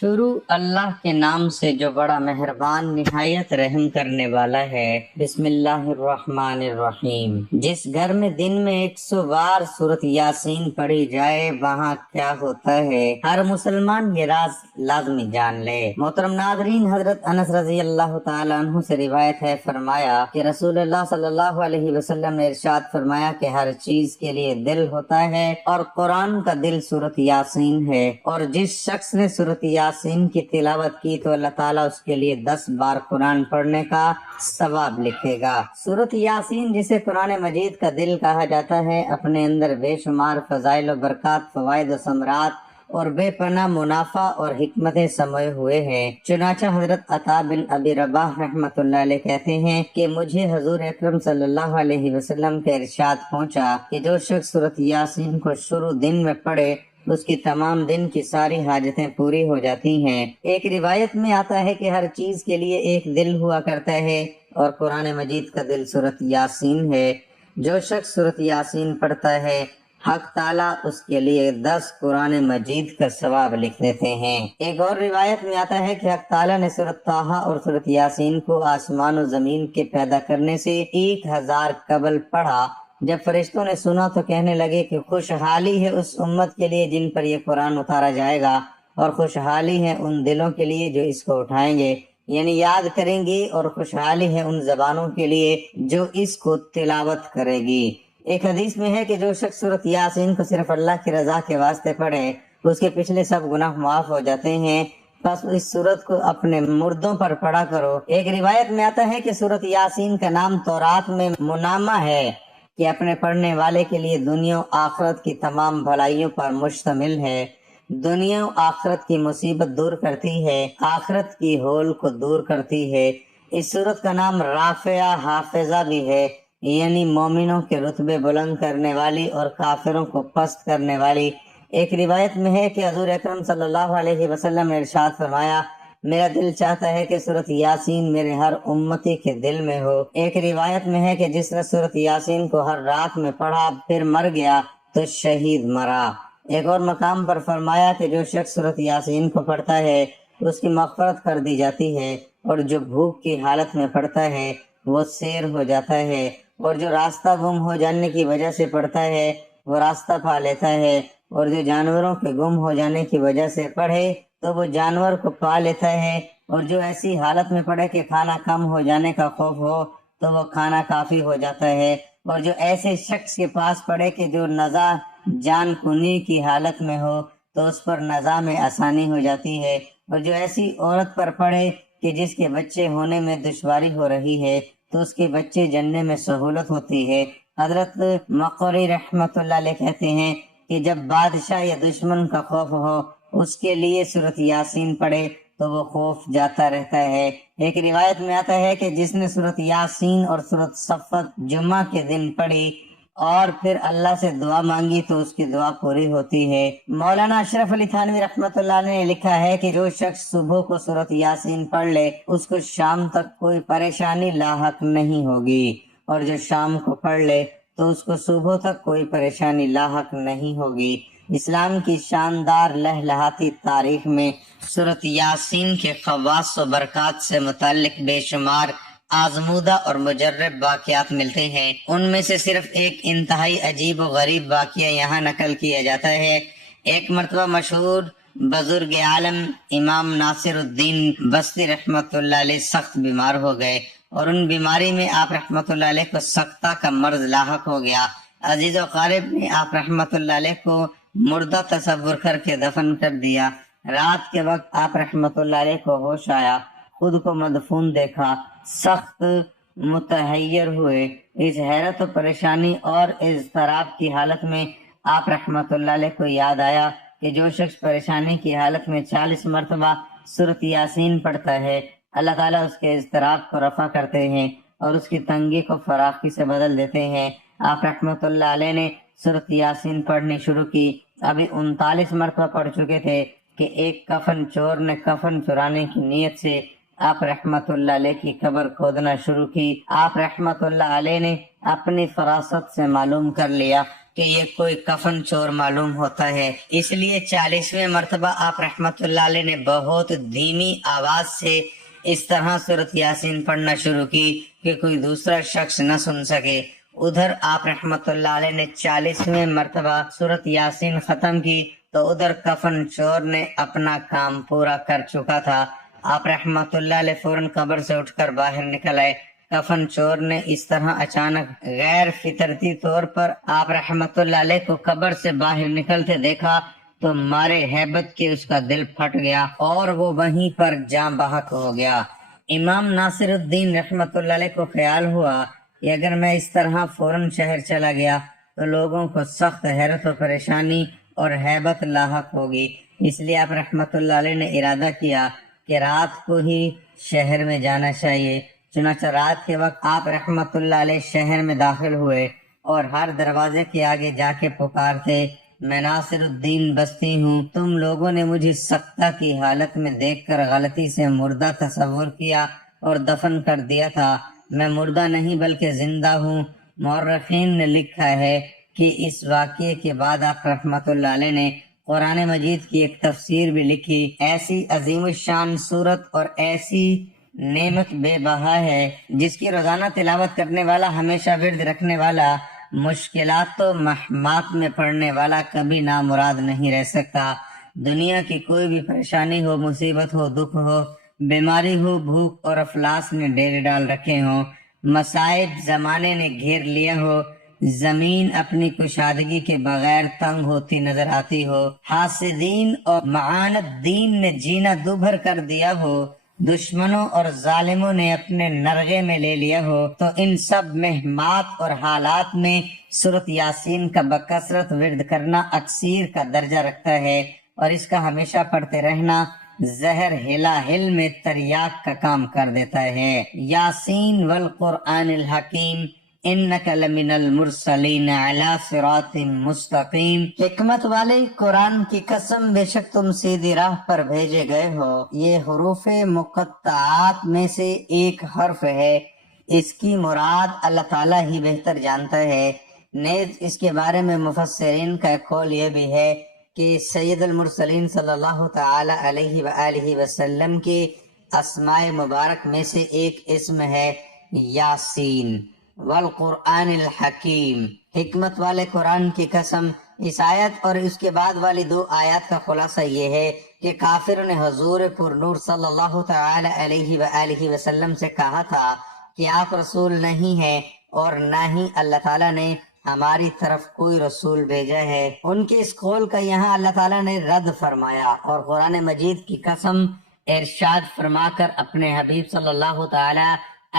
شروع اللہ کے نام سے جو بڑا مہربان نہایت رحم کرنے والا ہے۔ بسم اللہ الرحمن الرحیم۔ جس گھر میں دن میں 100 بار سورۃ یاسین پڑھی جائے وہاں کیا ہوتا ہے، ہر مسلمان یہ راز لازمی جان لے۔ محترم ناظرین، حضرت انس رضی اللہ تعالیٰ عنہ سے روایت ہے، فرمایا کہ رسول اللہ صلی اللہ علیہ وسلم نے ارشاد فرمایا کہ ہر چیز کے لیے دل ہوتا ہے اور قرآن کا دل سورۃ یاسین ہے، اور جس شخص نے سورۃ یاسین کی تلاوت کی تو اللہ تعالیٰ اس کے لیے 10 بار قرآن پڑھنے کا ثواب لکھے گا۔ سورۃ یاسین، جسے قرآن مجید کا دل کہا جاتا ہے، اپنے اندر بے شمار فضائل و برکات، فوائد و ثمرات اور بے پناہ منافع اور حکمتیں سموئے ہوئے ہیں۔ چنانچہ حضرت عطا بن ابی رباح رحمۃ اللہ علیہ کہتے ہیں کہ مجھے حضور اکرم صلی اللہ علیہ وسلم کا ارشاد پہنچا کہ جو شخص سورۃ یاسین کو شروع دن میں پڑھے اس کی تمام دن کی ساری حاجتیں پوری ہو جاتی ہیں۔ ایک روایت میں آتا ہے کہ ہر چیز کے لیے ایک دل ہوا کرتا ہے اور قرآن مجید کا دل سورۃ یاسین ہے۔ جو شخص سورۃ یاسین پڑھتا ہے حق تعالیٰ اس کے لیے 10 قرآن مجید کا ثواب لکھ دیتے ہیں۔ ایک اور روایت میں آتا ہے کہ حق تعالیٰ نے سورۃ طٰہٰ اور سورۃ یاسین کو آسمان و زمین کے پیدا کرنے سے 1000 قبل پڑھا۔ جب فرشتوں نے سنا تو کہنے لگے کہ خوشحالی ہے اس امت کے لیے جن پر یہ قرآن اتارا جائے گا، اور خوشحالی ہے ان دلوں کے لیے جو اس کو اٹھائیں گے، یعنی یاد کریں گے، اور خوشحالی ہے ان زبانوں کے لیے جو اس کو تلاوت کرے گی۔ ایک حدیث میں ہے کہ جو شخص سورۃ یاسین کو صرف اللہ کی رضا کے واسطے پڑھے اس کے پچھلے سب گناہ معاف ہو جاتے ہیں، بس اس سورت کو اپنے مردوں پر پڑھا کرو۔ ایک روایت میں آتا ہے کہ سورۃ یاسین کا نام تورات میں منامہ ہے کہ اپنے پڑھنے والے کے لیے دنیا و آخرت کی تمام بھلائیوں پر مشتمل ہے۔ دنیا و آخرت کی مصیبت دور کرتی ہے، آخرت کی ہول کو دور کرتی ہے۔ اس سورت کا نام رافعہ حافظہ بھی ہے، یعنی مومنوں کے رتبے بلند کرنے والی اور کافروں کو پست کرنے والی۔ ایک روایت میں ہے کہ حضور اکرم صلی اللہ علیہ وسلم نے ارشاد فرمایا، میرا دل چاہتا ہے کہ سورۃ یاسین میرے ہر امتی کے دل میں ہو۔ ایک روایت میں ہے کہ جس نے سورۃ یاسین کو ہر رات میں پڑھا پھر مر گیا تو شہید مرا۔ ایک اور مقام پر فرمایا کہ جو شخص سورۃ یاسین کو پڑھتا ہے اس کی مغفرت کر دی جاتی ہے، اور جو بھوک کی حالت میں پڑھتا ہے وہ سیر ہو جاتا ہے، اور جو راستہ گم ہو جانے کی وجہ سے پڑھتا ہے وہ راستہ پا لیتا ہے، اور جو جانوروں کے گم ہو جانے کی وجہ سے پڑھے تو وہ جانور کو پا لیتا ہے، اور جو ایسی حالت میں پڑھے کہ کھانا کم ہو جانے کا خوف ہو تو وہ کھانا کافی ہو جاتا ہے، اور جو ایسے شخص کے پاس پڑھے کہ جو نزا جان کنی کی حالت میں ہو تو اس پر نزا میں آسانی ہو جاتی ہے، اور جو ایسی عورت پر پڑھے کہ جس کے بچے ہونے میں دشواری ہو رہی ہے تو اس کے بچے جننے میں سہولت ہوتی ہے۔ حضرت مقری رحمۃ اللہ علیہ کہتے ہیں کہ جب بادشاہ یا دشمن کا خوف ہو اس کے لیے سورۃ یاسین پڑھے تو وہ خوف جاتا رہتا ہے۔ ایک روایت میں آتا ہے کہ جس نے سورۃ یاسین اور سورۃ صفت جمعہ کے دن پڑھی اور پھر اللہ سے دعا مانگی تو اس کی دعا پوری ہوتی ہے۔ مولانا اشرف علی تھانوی رحمۃ اللہ علیہ نے لکھا ہے کہ جو شخص صبح کو سورۃ یاسین پڑھ لے اس کو شام تک کوئی پریشانی لاحق نہیں ہوگی، اور جو شام کو پڑھ لے تو اس کو صبح تک کوئی پریشانی لاحق نہیں ہوگی۔ اسلام کی شاندار لہلہاتی تاریخ میں سورۃ یاسین کے خواص و برکات سے متعلق بے شمار آزمودہ اور مجرب واقعات ملتے ہیں۔ ان میں سے صرف ایک انتہائی عجیب و غریب واقعہ یہاں نقل کیا جاتا ہے۔ ایک مرتبہ مشہور بزرگ عالم امام ناصر الدین بستی رحمۃ اللہ علیہ سخت بیمار ہو گئے، اور ان بیماری میں آپ رحمۃ اللہ علیہ کو سکتہ کا مرض لاحق ہو گیا۔ عزیز و قارب نے آپ رحمۃ اللہ علیہ کو مردہ تصور کر کے دفن کر دیا۔ رات کے وقت آپ رحمۃ اللہ علیہ کو ہوش آیا، خود کو مدفون دیکھا، سخت متحیر ہوئے۔ اس حیرت و پریشانی اور اضطراب کی حالت میں آپ رحمۃ اللہ علیہ کو یاد آیا کہ جو شخص پریشانی کی حالت میں 40 مرتبہ سورۃ یاسین پڑھتا ہے اللہ تعالیٰ اس کے اضطراب کو رفع کرتے ہیں اور اس کی تنگی کو فراخی سے بدل دیتے ہیں۔ آپ رحمۃ اللہ علیہ نے سورۃ یاسین پڑھنی شروع کی، ابھی 39 مرتبہ پڑھ چکے تھے کہ ایک کفن چور نے کفن چرانے کی نیت سے آپ رحمۃ اللہ علیہ کی قبر کھودنا شروع کی۔ آپ رحمۃ اللہ علیہ نے اپنی فراست سے معلوم کر لیا کہ یہ کوئی کفن چور معلوم ہوتا ہے، اس لیے 40ویں مرتبہ آپ رحمت اللہ علیہ نے بہت دھیمی آواز سے اس طرح سورۃ یاسین پڑھنا شروع کی کہ کوئی دوسرا شخص نہ سن سکے۔ ادھر آپ رحمت اللہ علیہ نے 40ویں مرتبہ سورۃ یاسین ختم کی تو ادھر کفن چور نے اپنا کام پورا کر چکا تھا۔ آپ رحمت اللہ علیہ فوراً قبر سے اٹھ کر باہر نکل آئے۔ کفن چور نے اس طرح اچانک غیر فطرتی طور پر آپ رحمت اللہ علیہ کو قبر سے باہر نکلتے دیکھا تو مارے ہیبت کے اس کا دل پھٹ گیا اور وہ وہیں پر جاں بحق ہو گیا۔ امام ناصر الدین رحمت اللہ علیہ کو خیال ہوا کہ اگر میں اس طرح فوراً شہر چلا گیا تو لوگوں کو سخت حیرت و پریشانی اور ہیبت لاحق ہوگی، اس لیے آپ رحمت اللہ علیہ نے ارادہ کیا کہ رات کو ہی شہر میں جانا چاہیے۔ چنانچہ رات کے وقت آپ رحمت اللہ علیہ شہر میں داخل ہوئے اور ہر دروازے کے آگے جا کے پکارتے، میں ناصر الدین بستی ہوں، تم لوگوں نے مجھے سکتہ کی حالت میں دیکھ کر غلطی سے مردہ تصور کیا اور دفن کر دیا تھا، میں مردہ نہیں بلکہ زندہ ہوں۔ مورخین نے لکھا ہے کہ اس واقعے کے بعد آپ رحمت اللہ علیہ نے قرآن مجید کی ایک تفسیر بھی لکھی۔ ایسی عظیم الشان صورت اور ایسی نعمت بے بہا ہے جس کی روزانہ تلاوت کرنے والا، ہمیشہ ورد رکھنے والا، مشکلات و محمات میں پڑھنے والا کبھی نامراد نہیں رہ سکتا۔ دنیا کی کوئی بھی پریشانی ہو، مصیبت ہو، دکھ ہو، بیماری ہو، بھوک اور افلاس نے ڈیرے ڈال رکھے ہوں، مصائب زمانے نے گھیر لیا ہو، زمین اپنی کشادگی کے بغیر تنگ ہوتی نظر آتی ہو، حاسدین اور معاند دین نے جینا دوبھر کر دیا ہو، دشمنوں اور ظالموں نے اپنے نرغے میں لے لیا ہو، تو ان سب مہمات اور حالات میں سورۃ یاسین کا بکثرت ورد کرنا اکثیر کا درجہ رکھتا ہے اور اس کا ہمیشہ پڑھتے رہنا زہر ہلا ہل میں تریاک کا کام کر دیتا ہے۔ یاسین والقرآن الحکیم انک لمن المرسلین علی صراط مستقیم، حکمت والے قرآن کی قسم بے شک تم سیدھی راہ پر بھیجے گئے ہو۔ یہ حروف مقطعات میں سے ایک حرف ہے، اس کی مراد اللہ تعالیٰ ہی بہتر جانتا ہے۔ نیز اس کے بارے میں مفسرین کا ایک قول یہ بھی ہے کہ سید المرسلین صلی اللہ تعالی علیہ وآلہ وسلم کے اسماء مبارک میں سے ایک اسم ہے یاسین والقرآن الحکیم، حکمت والے قرآن کی قسم۔ اس آیت اور اس کے بعد والی دو آیات کا خلاصہ یہ ہے کہ کافروں نے حضور پر نور صلی اللہ تعالی علیہ وآلہ وسلم سے کہا تھا کہ آپ رسول نہیں ہیں اور نہ ہی اللہ تعالیٰ نے ہماری طرف کوئی رسول بھیجا ہے۔ ان کے اس قول کا یہاں اللہ تعالیٰ نے رد فرمایا اور قرآن مجید کی قسم ارشاد فرما کر اپنے حبیب صلی اللہ تعالی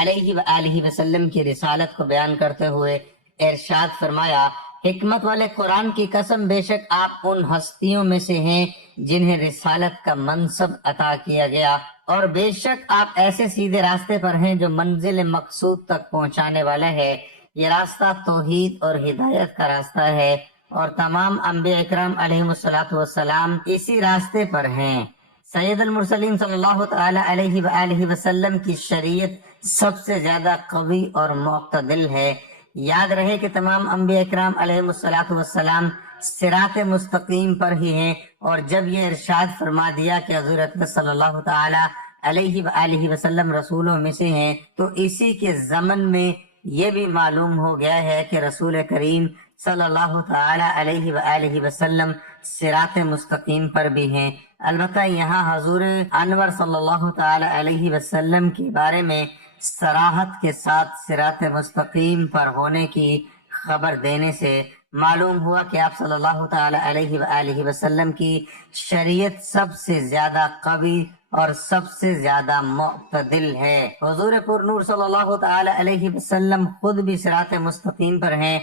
علیہ وآلہ وسلم کی رسالت کو بیان کرتے ہوئے ارشاد فرمایا، حکمت والے قرآن کی قسم بے شک آپ ان ہستیوں میں سے ہیں جنہیں رسالت کا منصب عطا کیا گیا، اور بے شک آپ ایسے سیدھے راستے پر ہیں جو منزل مقصود تک پہنچانے والا ہے۔ یہ راستہ توحید اور ہدایت کا راستہ ہے اور تمام انبیاء اکرام علیہم الصلوۃ والسلام اسی راستے پر ہیں۔ سید المرسلین صلی اللہ تعالی علیہ وآلہ وسلم کی شریعت سب سے زیادہ قوی اور معتدل ہے۔ یاد رہے کہ تمام انبیاء اکرام علیہم الصلوۃ والسلام صراط مستقیم پر ہی ہیں، اور جب یہ ارشاد فرما دیا کہ حضور اکرم صلی اللہ تعالی علیہ وآلہ وسلم رسولوں میں سے ہیں، تو اسی کے ضمن میں یہ بھی معلوم ہو گیا ہے کہ رسول کریم صلی اللہ تعالی علیہ وآلہ وسلم صراط مستقیم پر بھی ہیں۔ البتہ یہاں حضور انور صلی اللہ تعالی علیہ وسلم کے بارے میں صراحت کے ساتھ صراط مستقیم پر ہونے کی خبر دینے سے معلوم ہوا کہ آپ صلی اللہ تعالی علیہ وآلہ وسلم کی شریعت سب سے زیادہ قوی اور سب سے زیادہ معتدل ہے۔ حضور پر نور صلی اللہ تعالی علیہ وسلم خود بھی صراط مستقیم پر ہیں،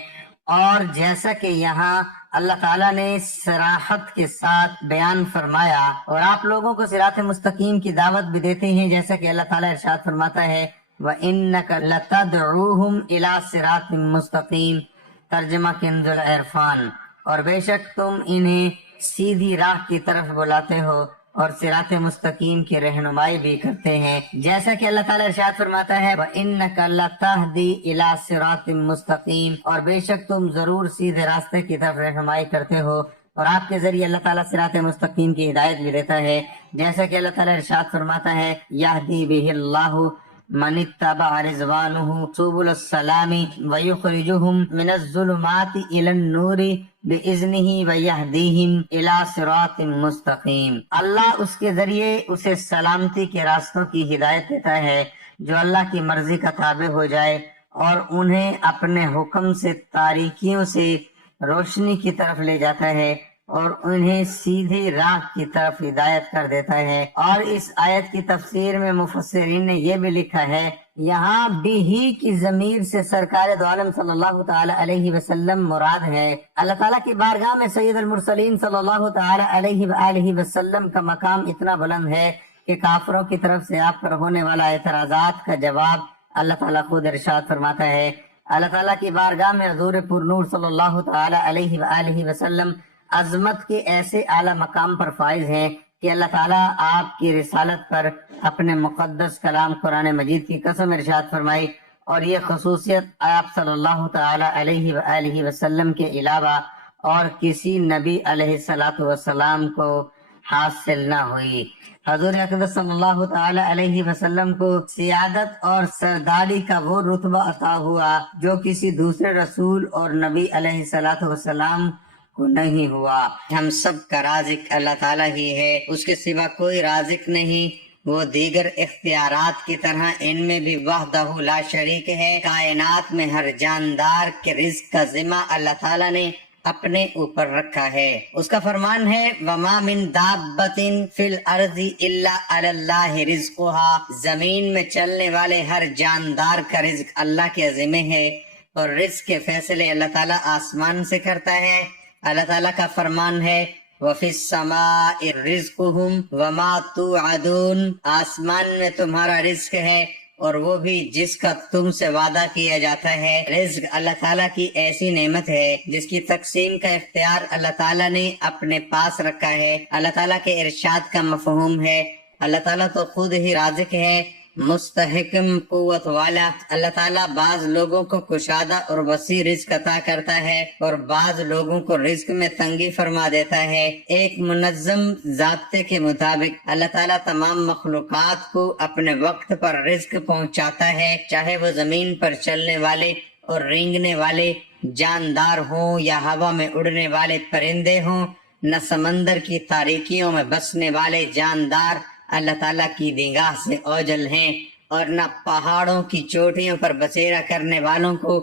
اور جیسا کہ یہاں اللہ تعالیٰ نے صراحت کے ساتھ بیان فرمایا اور آپ لوگوں کو صراط مستقیم کی دعوت بھی دیتے ہیں، جیسا کہ اللہ تعالیٰ ارشاد فرماتا ہے وَإِنَّكَ لَتَدْعُوهُمْ إِلَىٰ صِرَاطٍ مُسْتَقِيمٍ، ترجمہ کنز العرفان، اور بے شک تم انہیں سیدھی راہ کی طرف بلاتے ہو اور صراط مستقیم کی رہنمائی بھی کرتے ہیں، جیسا کہ اللہ تعالیٰ ارشاد فرماتا ہے وَإِنَّكَ لَتَهْدِي إِلَى صِرَاطٍ مُسْتَقِيمٍ، اور بے شک تم ضرور سیدھے راستے کی طرف رہنمائی کرتے ہو، اور آپ کے ذریعے اللہ تعالیٰ صراط مستقیم کی ہدایت بھی دیتا ہے، جیسا کہ اللہ تعالیٰ ارشاد فرماتا ہے یہدی بہ اللہ من اتبع رضوانہ سبل السلام ویخرجہم من الظلمات الی النور بإذنہ ویہدیہم الی صراط مستقیم۔ اللہ اس کے ذریعے اسے سلامتی کے راستوں کی ہدایت دیتا ہے جو اللہ کی مرضی کا تابع ہو جائے، اور انہیں اپنے حکم سے تاریکیوں سے روشنی کی طرف لے جاتا ہے اور انہیں سیدھی راہ کی طرف ہدایت کر دیتا ہے۔ اور اس آیت کی تفسیر میں مفسرین نے یہ بھی لکھا ہے یہاں بھی کی ضمیر سے سرکار دو عالم صلی اللہ تعالی علیہ وسلم مراد ہے۔ اللہ تعالیٰ کی بارگاہ میں سید المرسلین صلی اللہ تعالی علیہ وآلہ وسلم کا مقام اتنا بلند ہے کہ کافروں کی طرف سے آپ پر ہونے والا اعتراضات کا جواب اللہ تعالیٰ خود ارشاد فرماتا ہے۔ اللہ تعالیٰ کی بارگاہ میں حضور پر نور صلی اللہ تعالی علیہ وآلہ وسلم عظمت کے ایسے اعلیٰ مقام پر فائز ہیں کہ اللہ تعالیٰ آپ کی رسالت پر اپنے مقدس کلام قرآن مجید کی قسم ارشاد فرمائی، اور یہ خصوصیت آپ صلی اللہ تعالی علیہ وآلہ وسلم کے علاوہ اور کسی نبی علیہ الصلوۃ والسلام کو حاصل نہ ہوئی۔ حضور اقدس صلی اللہ تعالی علیہ وسلم کو سیادت اور سرداری کا وہ رتبہ عطا ہوا جو کسی دوسرے رسول اور نبی علیہ الصلوۃ والسلام کو نہیں ہوا۔ ہم سب کا رازق اللہ تعالیٰ ہی ہے، اس کے سوا کوئی رازق نہیں۔ وہ دیگر اختیارات کی طرح ان میں بھی وحدہ لا شریک ہے۔ کائنات میں ہر جاندار کے رزق کا ذمہ اللہ تعالیٰ نے اپنے اوپر رکھا ہے۔ اس کا فرمان ہے وَمَا مِن دَابَّةٍ فِي الْأَرْضِ إِلَّا عَلَى اللَّهِ رِزْقُهَا، زمین میں چلنے والے ہر جاندار کا رزق اللہ کے ذمہ ہے، اور رزق کے فیصلے اللہ تعالیٰ آسمان سے کرتا ہے۔ اللہ تعالیٰ کا فرمان ہے وَفِي السَّمَاءِ رِزْقُهُمْ وَمَا تُوعَدُونَ، آسمان میں تمہارا رزق ہے اور وہ بھی جس کا تم سے وعدہ کیا جاتا ہے۔ رزق اللہ تعالیٰ کی ایسی نعمت ہے جس کی تقسیم کا اختیار اللہ تعالیٰ نے اپنے پاس رکھا ہے۔ اللہ تعالیٰ کے ارشاد کا مفہوم ہے اللہ تعالیٰ تو خود ہی رازق ہے، مستحکم قوت والا۔ اللہ تعالیٰ بعض لوگوں کو کشادہ اور وسیع رزق عطا کرتا ہے اور بعض لوگوں کو رزق میں تنگی فرما دیتا ہے۔ ایک منظم ضابطے کے مطابق اللہ تعالیٰ تمام مخلوقات کو اپنے وقت پر رزق پہنچاتا ہے، چاہے وہ زمین پر چلنے والے اور رینگنے والے جاندار ہوں یا ہوا میں اڑنے والے پرندے ہوں، نہ سمندر کی تاریکیوں میں بسنے والے جاندار اللہ تعالیٰ کی نگاہ سے اوجل ہیں، اور نہ پہاڑوں کی چوٹیوں پر بسیرا کرنے والوں کو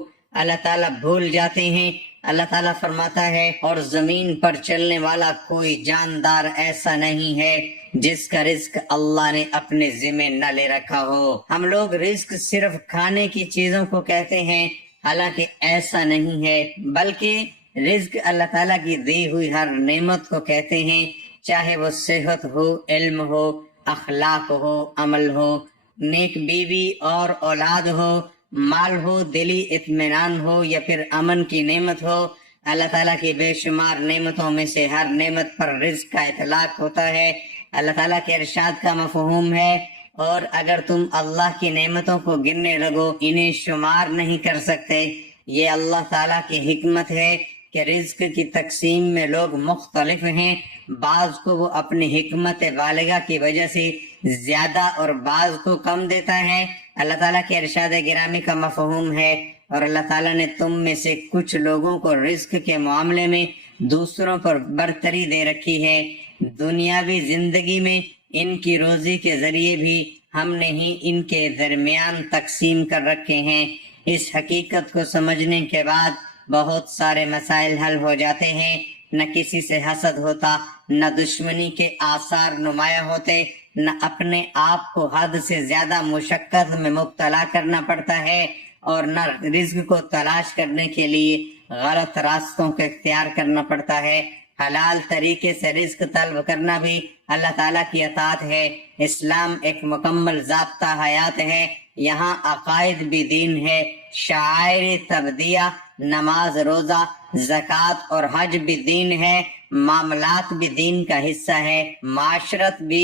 اللہ تعالیٰ بھول جاتے ہیں۔ اللہ تعالیٰ فرماتا ہے اور زمین پر چلنے والا کوئی جاندار ایسا نہیں ہے جس کا رزق اللہ نے اپنے ذمہ نہ لے رکھا ہو۔ ہم لوگ رزق صرف کھانے کی چیزوں کو کہتے ہیں، حالانکہ ایسا نہیں ہے، بلکہ رزق اللہ تعالیٰ کی دی ہوئی ہر نعمت کو کہتے ہیں، چاہے وہ صحت ہو، علم ہو، اخلاق ہو، عمل ہو، نیک بیوی اور اولاد ہو، مال ہو، دلی اطمینان ہو، یا پھر امن کی نعمت ہو۔ اللہ تعالیٰ کی بے شمار نعمتوں میں سے ہر نعمت پر رزق کا اطلاق ہوتا ہے۔ اللہ تعالیٰ کے ارشاد کا مفہوم ہے اور اگر تم اللہ کی نعمتوں کو گننے لگو انہیں شمار نہیں کر سکتے۔ یہ اللہ تعالیٰ کی حکمت ہے کہ رزق کی تقسیم میں لوگ مختلف ہیں، بعض کو وہ اپنی حکمت بالغہ کی وجہ سے زیادہ اور بعض کو کم دیتا ہے۔ اللہ تعالیٰ کے ارشاد گرامی کا مفہوم ہے اور اللہ تعالیٰ نے تم میں سے کچھ لوگوں کو رزق کے معاملے میں دوسروں پر برتری دے رکھی ہے۔ دنیاوی زندگی میں ان کی روزی کے ذریعے بھی ہم نے ہی ان کے درمیان تقسیم کر رکھے ہیں۔ اس حقیقت کو سمجھنے کے بعد بہت سارے مسائل حل ہو جاتے ہیں، نہ کسی سے حسد ہوتا، نہ دشمنی کے آثار نمایاں ہوتے، نہ اپنے آپ کو حد سے زیادہ مشقت میں مبتلا کرنا پڑتا ہے، اور نہ رزق کو تلاش کرنے کے لیے غلط راستوں کو اختیار کرنا پڑتا ہے۔ حلال طریقے سے رزق طلب کرنا بھی اللہ تعالیٰ کی اطاعت ہے۔ اسلام ایک مکمل ضابطہ حیات ہے، یہاں عقائد بھی دین ہے، شعائر تبدیہ نماز، روزہ، زکوٰۃ اور حج بھی دین ہے، معاملات بھی دین کا حصہ ہے، معاشرت بھی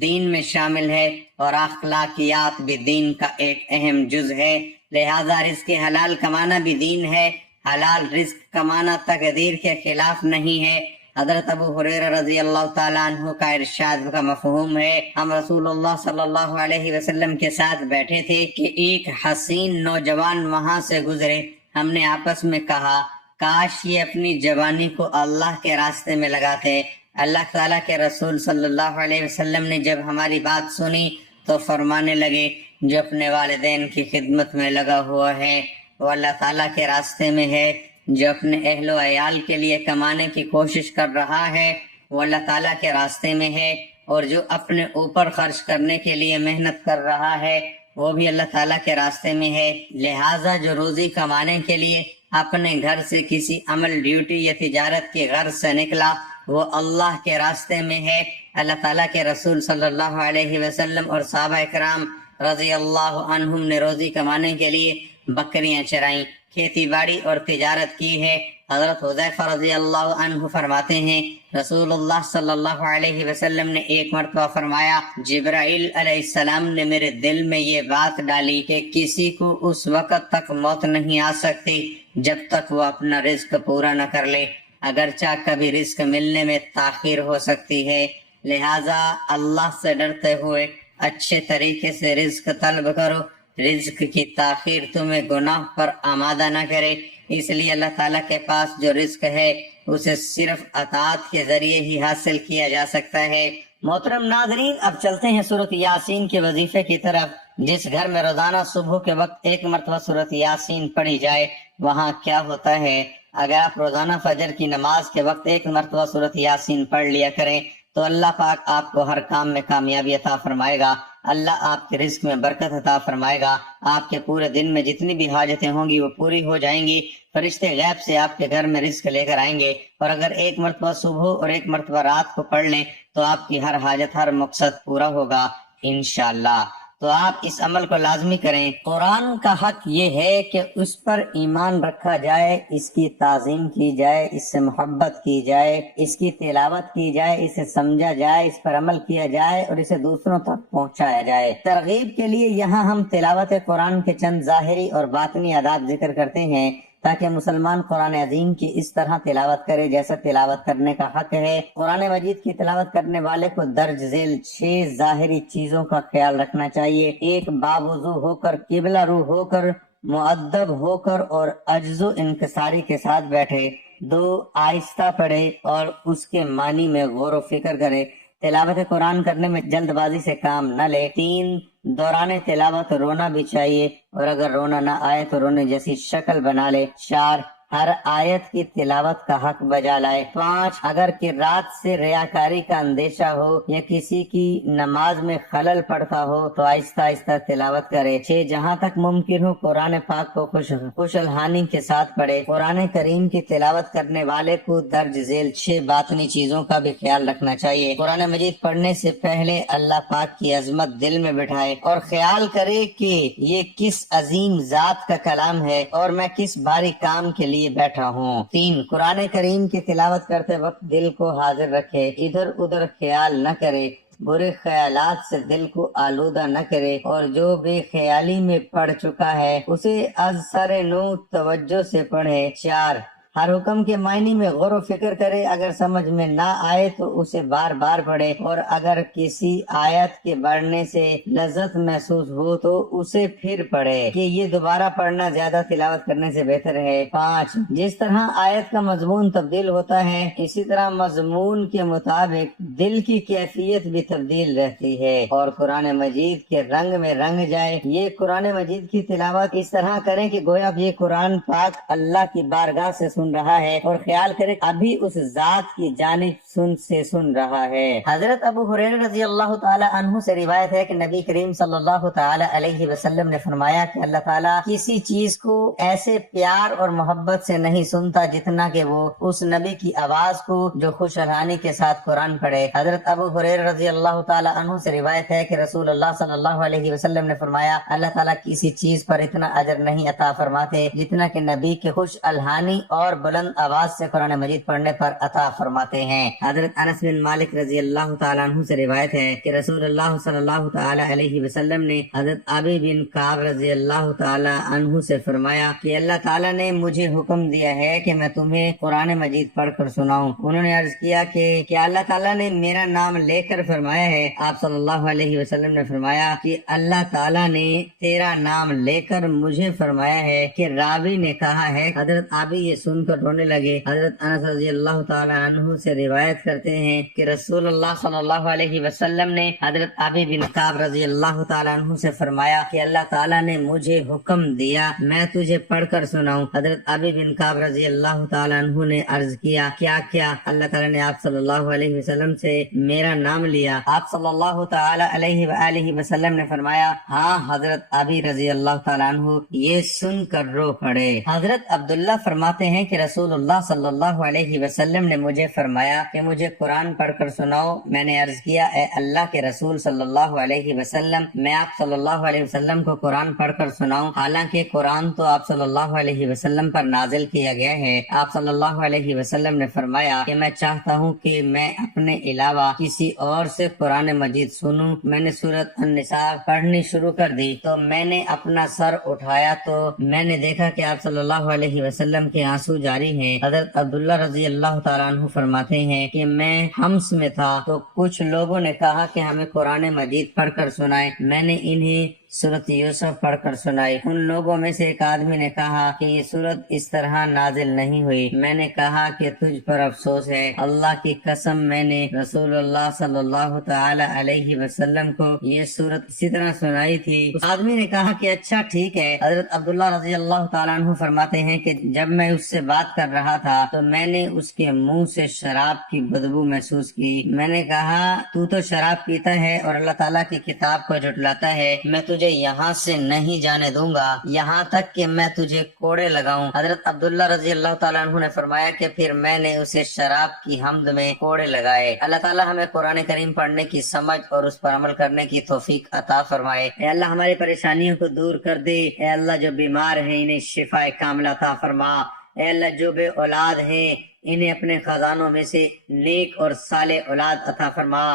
دین میں شامل ہے اور اخلاقیات بھی دین کا ایک اہم جز ہے۔ لہذا رزق حلال کمانا بھی دین ہے۔ حلال رزق کمانا تقدیر کے خلاف نہیں ہے۔ حضرت ابو ہریرہ رضی اللہ تعالیٰ عنہ کا ارشاد کا مفہوم ہے، ہم رسول اللہ صلی اللہ علیہ وسلم کے ساتھ بیٹھے تھے کہ ایک حسین نوجوان وہاں سے گزرے۔ ہم نے آپس میں کہا کاش یہ اپنی جوانی کو اللہ کے راستے میں لگاتے۔ اللہ تعالیٰ کے رسول صلی اللہ علیہ وسلم نے جب ہماری بات سنی تو فرمانے لگے، جو اپنے والدین کی خدمت میں لگا ہوا ہے وہ اللہ تعالیٰ کے راستے میں ہے، جو اپنے اہل و عیال کے لیے کمانے کی کوشش کر رہا ہے وہ اللہ تعالیٰ کے راستے میں ہے، اور جو اپنے اوپر خرچ کرنے کے لیے محنت کر رہا ہے وہ بھی اللہ تعالیٰ کے راستے میں ہے۔ لہٰذا جو روزی کمانے کے لیے اپنے گھر سے کسی عمل، ڈیوٹی یا تجارت کی غرض سے نکلا وہ اللہ کے راستے میں ہے۔ اللہ تعالیٰ کے رسول صلی اللہ علیہ وسلم اور صحابہ کرام رضی اللہ عنہم نے روزی کمانے کے لیے بکریاں چرائیں، کھیتی باڑی اور تجارت کی ہے۔ حضرت حذیفہ رضی اللہ عنہ فرماتے ہیں رسول اللہ صلی اللہ علیہ وسلم نے ایک مرتبہ فرمایا، جبرائیل علیہ السلام نے میرے دل میں یہ بات ڈالی کہ کسی کو اس وقت تک موت نہیں آ سکتی جب تک وہ اپنا رزق پورا نہ کر لے، اگرچہ کبھی رزق ملنے میں تاخیر ہو سکتی ہے۔ لہٰذا اللہ سے ڈرتے ہوئے اچھے طریقے سے رزق طلب کرو، رزق کی تاخیر تمہیں گناہ پر آمادہ نہ کرے۔ اس لیے اللہ تعالیٰ کے پاس جو رزق ہے اسے صرف اطاعت کے ذریعے ہی حاصل کیا جا سکتا ہے۔ محترم ناظرین، اب چلتے ہیں سورۃ یاسین کے وظیفے کی طرف۔ جس گھر میں روزانہ صبح کے وقت ایک مرتبہ سورۃ یاسین پڑھی جائے وہاں کیا ہوتا ہے؟ اگر آپ روزانہ فجر کی نماز کے وقت ایک مرتبہ سورۃ یاسین پڑھ لیا کریں تو اللہ پاک آپ کو ہر کام میں کامیابی عطا فرمائے گا، اللہ آپ کے رزق میں برکت عطا فرمائے گا، آپ کے پورے دن میں جتنی بھی حاجتیں ہوں گی وہ پوری ہو جائیں گی، فرشتے غیب سے آپ کے گھر میں رزق لے کر آئیں گے، اور اگر ایک مرتبہ صبح اور ایک مرتبہ رات کو پڑھ لیں تو آپ کی ہر حاجت، ہر مقصد پورا ہوگا انشاءاللہ۔ تو آپ اس عمل کو لازمی کریں۔ قرآن کا حق یہ ہے کہ اس پر ایمان رکھا جائے، اس کی تعظیم کی جائے، اس سے محبت کی جائے، اس کی تلاوت کی جائے، اسے سمجھا جائے، اس پر عمل کیا جائے اور اسے دوسروں تک پہنچایا جائے۔ ترغیب کے لیے یہاں ہم تلاوت قرآن کے چند ظاہری اور باطنی آداب ذکر کرتے ہیں تاکہ مسلمان قرآن عظیم کی اس طرح تلاوت کرے جیسا تلاوت کرنے کا حق ہے۔ قرآن مجید کی تلاوت کرنے والے کو درج ذیل 6 ظاہری چیزوں کا خیال رکھنا چاہیے۔ 1، باوضو ہو کر، قبلہ رو ہو کر، مؤدب ہو کر اور عجز و انکساری کے ساتھ بیٹھے۔ 2، آہستہ پڑھے اور اس کے معنی میں غور و فکر کرے۔ تلاوت قرآن کرنے میں جلد بازی سے کام نہ لے۔ 3، دوران تلاوت رونا بھی چاہیے اور اگر رونا نہ آئے تو رونے جیسی شکل بنا لے۔ 4، ہر آیت کی تلاوت کا حق بجا لائے۔ 5، اگر قرات سے ریاکاری کا اندیشہ ہو یا کسی کی نماز میں خلل پڑتا ہو تو آہستہ آہستہ تلاوت کرے۔ 6، جہاں تک ممکن ہو قرآن پاک کو خوش الحانی کے ساتھ پڑھے۔ قرآن کریم کی تلاوت کرنے والے کو درج ذیل 6 باطنی چیزوں کا بھی خیال رکھنا چاہیے۔ قرآن مجید پڑھنے سے پہلے اللہ پاک کی عظمت دل میں بٹھائے اور خیال کرے کہ یہ کس عظیم ذات کا کلام ہے اور میں کس بھاری کام کے لیے بیٹھا ہوں۔ 3، قرآن کریم کی تلاوت کرتے وقت دل کو حاضر رکھے، ادھر ادھر خیال نہ کرے، برے خیالات سے دل کو آلودہ نہ کرے اور جو بے خیالی میں پڑھ چکا ہے اسے از سر نو توجہ سے پڑھے۔ 4، ہر حکم کے معنی میں غور و فکر کرے، اگر سمجھ میں نہ آئے تو اسے بار بار پڑھے اور اگر کسی آیت کے پڑھنے سے لذت محسوس ہو تو اسے پھر پڑھے کہ یہ دوبارہ پڑھنا زیادہ تلاوت کرنے سے بہتر ہے۔ 5، جس طرح آیت کا مضمون تبدیل ہوتا ہے اسی طرح مضمون کے مطابق دل کی کیفیت بھی تبدیل رہتی ہے اور قرآن مجید کے رنگ میں رنگ جائے۔ یہ قرآن مجید کی تلاوت اس طرح کریں کہ گویا یہ قرآن پاک اللہ کی بارگاہ سے سن رہا ہے اور خیال کرے ابھی اس ذات کی جانب سے سن رہا ہے۔ حضرت ابو ہریرہ رضی اللہ تعالی عنہ سے روایت ہے کہ نبی کریم صلی اللہ تعالی علیہ وسلم نے فرمایا کہ اللہ تعالیٰ کسی چیز کو ایسے پیار اور محبت سے نہیں سنتا جتنا کہ وہ اس نبی کی آواز کو جو خوش الحانی کے ساتھ قرآن پڑھے۔ حضرت ابو ہریرہ رضی اللہ تعالی عنہ سے روایت ہے کہ رسول اللہ صلی اللہ علیہ وسلم نے فرمایا اللہ تعالیٰ کسی چیز پر اتنا اجر نہیں عطا فرماتے جتنا کہ نبی کے خوش الحانی اور بلند آواز سے قرآن مجید پڑھنے پر عطا فرماتے ہیں۔ حضرت انس بن مالک رضی اللہ تعالیٰ عنہ سے روایت ہے کہ رسول اللہ صلی اللہ تعالی علیہ وسلم نے حضرت ابی بن کعب رضی اللہ تعالی عنہ سے فرمایا کہ اللہ تعالیٰ نے مجھے حکم دیا ہے کہ میں تمہیں قرآن مجید پڑھ کر سناؤں۔ انہوں نے عرض کیا کہ کیا اللہ تعالیٰ نے میرا نام لے کر فرمایا ہے؟ آپ صلی اللہ علیہ وسلم نے فرمایا کہ اللہ تعالیٰ نے تیرا نام لے کر مجھے فرمایا ہے کہ راوی نے کہا ہے۔ حضرت ابی یہ سن کر رونے لگے۔ حضرت انس رضی اللہ تعالی عنہ سے روایت کرتے ہیں کہ رسول اللہ صلی اللہ علیہ وسلم نے حضرت ابی بن کعب رضی اللہ تعالی عنہ سے فرمایا کہ اللہ تعالیٰ نے مجھے حکم دیا میں تجھے پڑھ کر سناؤں۔ حضرت ابی بن کعب رضی اللہ تعالی عنہ نے عرض کیا کیا اللہ تعالیٰ نے آپ صلی اللہ علیہ وسلم سے میرا نام لیا؟ آپ صلی اللہ تعالی علیہ وآلہ وسلم نے فرمایا ہاں حضرت ابی رضی اللہ تعالیٰ عنہ یہ سن کر رو پڑے۔ حضرت عبداللہ فرماتے ہیں کہ رسول اللہ صلی اللہ علیہ وسلم نے مجھے فرمایا کہ مجھے قرآن پڑھ کر سناؤ۔ میں نے عرض کیا اے اللہ کے رسول صلی اللہ علیہ وسلم میں آپ صلی اللہ علیہ وسلم کو قرآن پڑھ کر سناؤں؟ حالانکہ قرآن تو آپ صلی اللہ علیہ وسلم پر نازل کیا گیا ہے۔ آپ صلی اللہ علیہ وسلم نے فرمایا کہ میں چاہتا ہوں کہ میں اپنے علاوہ کسی اور سے قرآن مجید سنوں۔ میں نے سورۃ النساء پڑھنی شروع کر دی تو میں نے اپنا سر اٹھایا تو میں نے دیکھا کہ آپ صلی اللہ علیہ وسلم کے آنسو جاری ہیں۔ حضرت عبداللہ رضی اللہ تعالیٰ عنہ فرماتے ہیں کہ میں حمص میں تھا تو کچھ لوگوں نے کہا کہ ہمیں قرآن مجید پڑھ کر سنائے۔ میں نے انہیں سورۃ یوسف پڑھ کر سنائی۔ ان لوگوں میں سے ایک آدمی نے کہا کہ یہ سورت اس طرح نازل نہیں ہوئی۔ میں نے کہا کہ تجھ پر افسوس ہے، اللہ کی قسم میں نے رسول اللہ صلی اللہ تعالی علیہ وسلم کو یہ سورت اسی طرح سنائی تھی۔ اس آدمی نے کہا کہ اچھا ٹھیک ہے۔ حضرت عبداللہ رضی اللہ تعالیٰ عنہ فرماتے ہیں کہ جب میں اس سے بات کر رہا تھا تو میں نے اس کے منہ سے شراب کی بدبو محسوس کی۔ میں نے کہا تو شراب پیتا ہے اور اللہ تعالیٰ کی کتاب کو جھٹلاتا ہے، میں تجھے یہاں سے نہیں جانے دوں گا یہاں تک کہ میں تجھے کوڑے لگاؤں۔ حضرت عبداللہ رضی اللہ تعالیٰ عنہ نے فرمایا کہ پھر میں نے اسے شراب کی حمد میں کوڑے لگائے۔ اللہ تعالیٰ ہمیں قرآن کریم پڑھنے کی سمجھ اور اس پر عمل کرنے کی توفیق عطا فرمائے۔ اے اللہ ہماری پریشانیوں کو دور کر دے۔ اے اللہ جو بیمار ہیں انہیں شفا کاملہ عطا فرما۔ اے اللہ جو بے اولاد ہیں انہیں اپنے خزانوں میں سے نیک اور صالح اولاد عطا فرما۔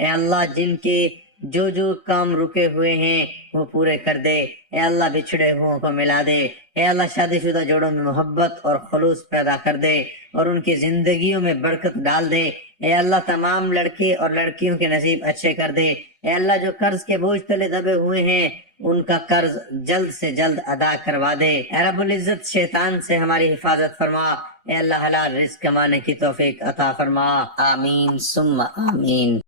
اے اللہ جن کے جو کام رکے ہوئے ہیں وہ پورے کر دے۔ اے اللہ بچھڑے ہوں کو ملا دے۔ اے اللہ شادی شدہ جوڑوں میں محبت اور خلوص پیدا کر دے اور ان کی زندگیوں میں برکت ڈال دے۔ اے اللہ تمام لڑکے اور لڑکیوں کے نصیب اچھے کر دے۔ اے اللہ جو قرض کے بوجھ تلے دبے ہوئے ہیں ان کا قرض جلد سے جلد ادا کروا دے۔ اے رب العزت شیطان سے ہماری حفاظت فرما۔ اے اللہ حلال رزق کمانے کی توفیق عطا فرما۔ آمین ثم آمین۔